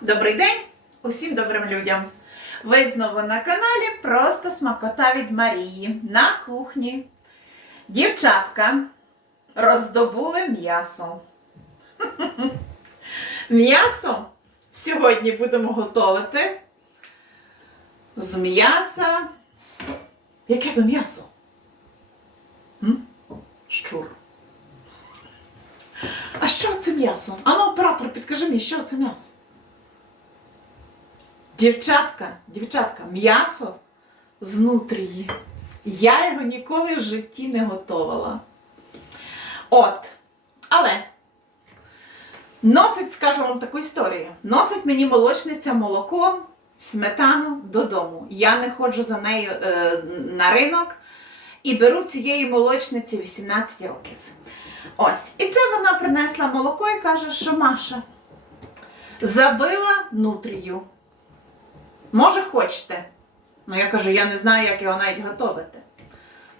Добрий день усім добрим людям! Ви знову на каналі Просто смакота від Марії на кухні. Дівчатка роздобули м'ясо. М'ясо сьогодні будемо готувати з м'яса. Яке то м'ясо? Щур. А що це м'ясо? Ану, оператор, підкажи мені, що це м'ясо? Дівчатка, дівчатка, м'ясо з нутрії. Я його ніколи в житті не готувала. От. Але носить, скажу вам таку історію. Носить мені молочниця молоко, сметану додому. Я не ходжу за нею е, на ринок і беру цієї молочниці 18 років. Ось. І це вона принесла молоко і каже, що Маша забила нутрію. Може, хочете. Ну, я кажу, я не знаю, як його навіть готувати.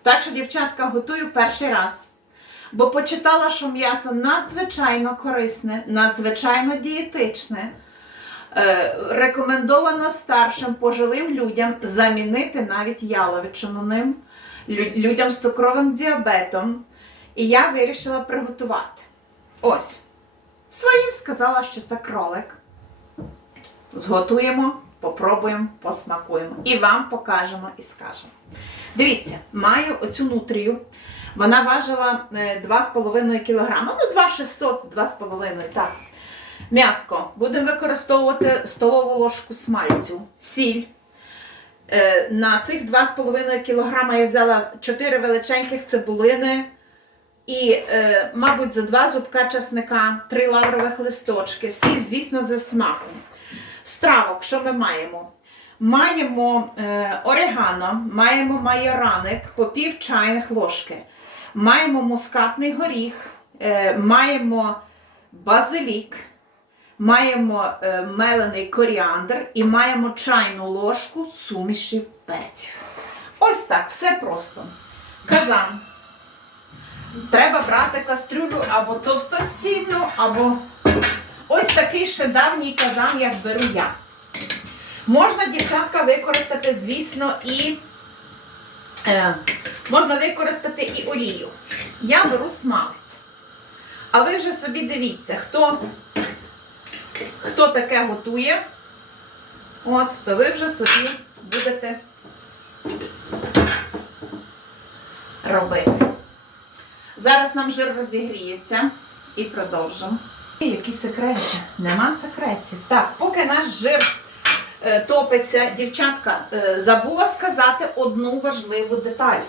Так що, дівчатка, готую перший раз. Бо почитала, що м'ясо надзвичайно корисне, надзвичайно дієтичне. Е, рекомендовано старшим пожилим людям замінити навіть яловичину ним, людям з цукровим діабетом. І я вирішила приготувати. Ось. Своїм сказала, що це кролик. Зготуємо, попробуємо, посмакуємо. І вам покажемо і скажемо. Дивіться, маю оцю нутрію. Вона важила е, 2,5 кг. Ну, 2,600, 2,5, так. М'яско. Будемо використовувати столову ложку смальцю, сіль. Е, На цих 2,5 кг я взяла 4 величеньких цибулини і, е, мабуть, за 2 зубка чесника, 3 лаврових листочки, сіль, звісно, за смаком. Стравок, що ми маємо? Маємо е, орегано, маємо майораник по пів чайних ложки, маємо мускатний горіх, е, маємо базилік, маємо е, мелений коріандр і маємо чайну ложку сумішів перців. Ось так, все просто. Казан. Треба брати кастрюлю або товстостінну, або такий ще давній казан, як беру я. Можна, дівчатка, використати, звісно, і е, можна використати і олію. Я беру смалець. А ви вже собі дивіться, хто, хто таке готує, от, то ви вже собі будете робити. Зараз нам жир розігріється і продовжимо. Які секрети? Нема секретів. Так, поки наш жир е, топиться, дівчатка, е, забула сказати одну важливу деталь.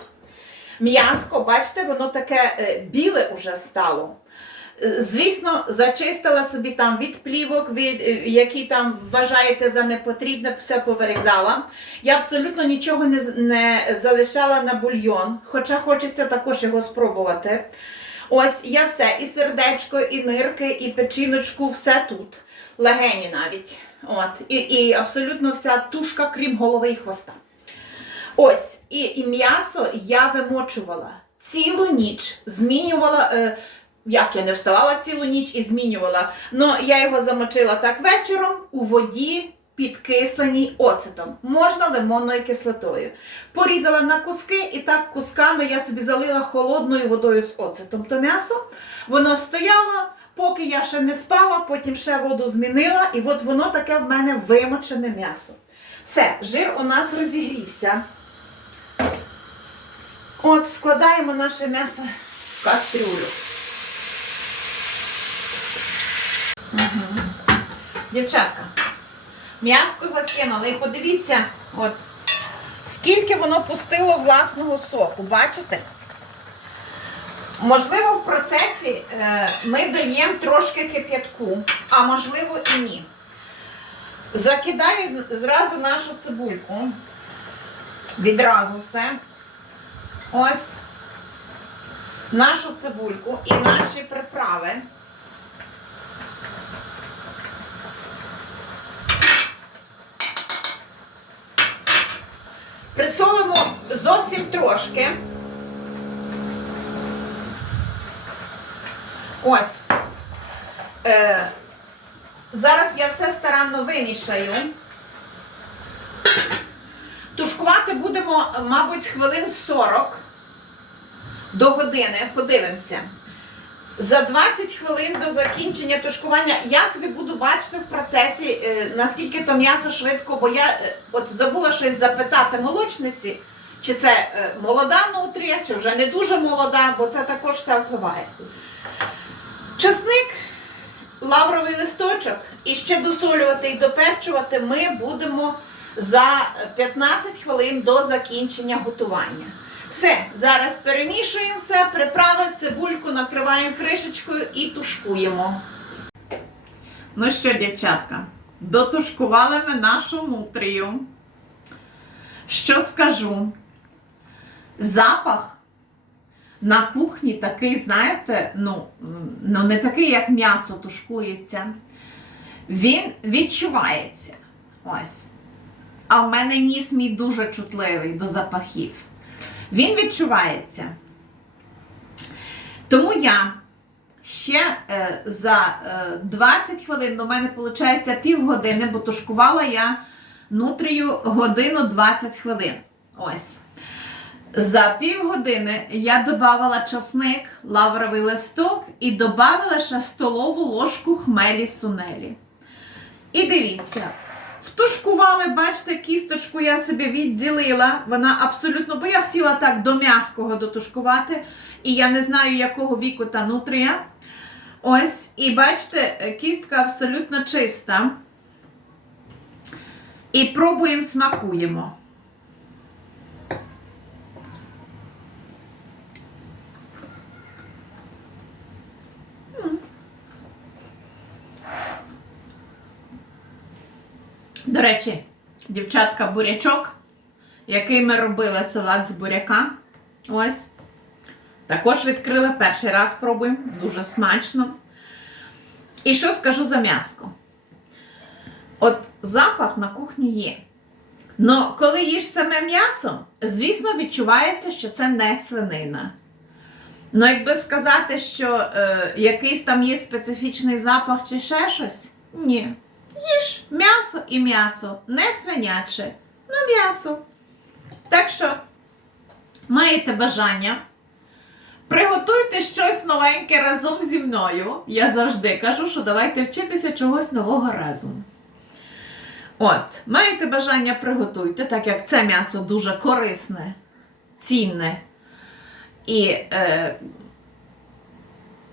М'яско, бачите, воно таке е, біле уже стало. Звісно, зачистила собі там від плівок, від, які там вважаєте за непотрібне, все повирізала. Я абсолютно нічого не, не залишала на бульйон, хоча хочеться також його спробувати. Ось я все, і сердечко, і нирки, і печіночку, все тут. Легені навіть. От. І, і абсолютно вся тушка, крім голови і хвоста. Ось, і, і м'ясо я вимочувала цілу ніч, змінювала. Е, як я не вставала цілу ніч і змінювала. Ну, я його замочила так вечором у воді, підкисленій оцетом, можна лимонною кислотою. Порізала на куски, і так кусками я собі залила холодною водою з оцетом. То м'ясо воно стояло, поки я ще не спала, потім ще воду змінила, і от воно таке в мене вимочене м'ясо. Все, жир у нас розігрівся. От, складаємо наше м'ясо в кастрюлю. Дівчатка, м'яско закинули і подивіться, от, скільки воно пустило власного соку, бачите? Можливо, в процесі е, ми даємо трошки кип'ятку, а можливо і ні. Закидаю зразу нашу цибульку. Відразу все. Ось нашу цибульку і наші приправи. Трошки. Ось. Е, Зараз я все старанно вимішаю. Тушкувати будемо, мабуть, хвилин 40 до години. Подивимося. За 20 хвилин до закінчення тушкування я собі буду бачити в процесі, е, наскільки то м'ясо швидко, бо я е, от забула щось запитати молочниці, чи це е, молода нутрія, чи вже не дуже молода, бо це також все впливає. Часник, лавровий листочок і ще досолювати і доперчувати ми будемо за 15 хвилин до закінчення готування. Все, зараз перемішуємо все, приправи, цибульку накриваємо кришечкою і тушкуємо. Ну що, дівчатка, дотушкували ми нашу нутрію. Що скажу? Запах на кухні такий, знаєте, ну, ну не такий, як м'ясо тушкується. Він відчувається. Ось. А в мене ніс мій дуже чутливий до запахів. Він відчувається. Тому я ще е, за е, 20 хвилин, у мене виходить півгодини, бо тушкувала я нутрію годину 20 хвилин. Ось. За півгодини я додавала часник, лавровий листок і додавала ще столову ложку хмелі сунелі. І дивіться, втушкували, бачите, кісточку я собі відділила. Вона абсолютно, бо я хотіла так до м'якого дотушкувати. І я не знаю, якого віку та нутрія. Ось, і бачите, кістка абсолютно чиста. І пробуємо, смакуємо. До речі, дівчатка, бурячок, який ми робили салат з буряка. Ось. Також відкрили перший раз пробуємо. Дуже смачно. І що скажу за м'яско? От запах на кухні є. Но коли їш саме м'ясо, звісно, відчувається, що це не свинина. Ну, якби сказати, що е, якийсь там є специфічний запах чи ще щось, ні. Їж м'ясо і м'ясо, не свиняче, ну м'ясо. Так що маєте бажання, приготуйте щось новеньке разом зі мною. Я завжди кажу, що давайте вчитися чогось нового разом. От, маєте бажання, приготуйте, так як це м'ясо дуже корисне, цінне. І е,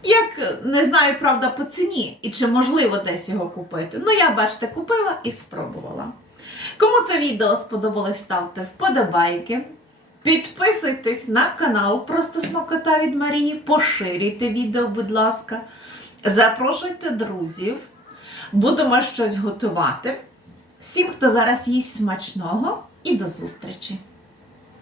як не знаю, правда, по ціні і чи можливо десь його купити. Ну, я, бачите, купила і спробувала. Кому це відео сподобалось, ставте вподобайки. Підписуйтесь на канал Просто Смакота від Марії. Поширюйте відео, будь ласка. Запрошуйте друзів. Будемо щось готувати. Всім, хто зараз їсть смачного, і до зустрічі!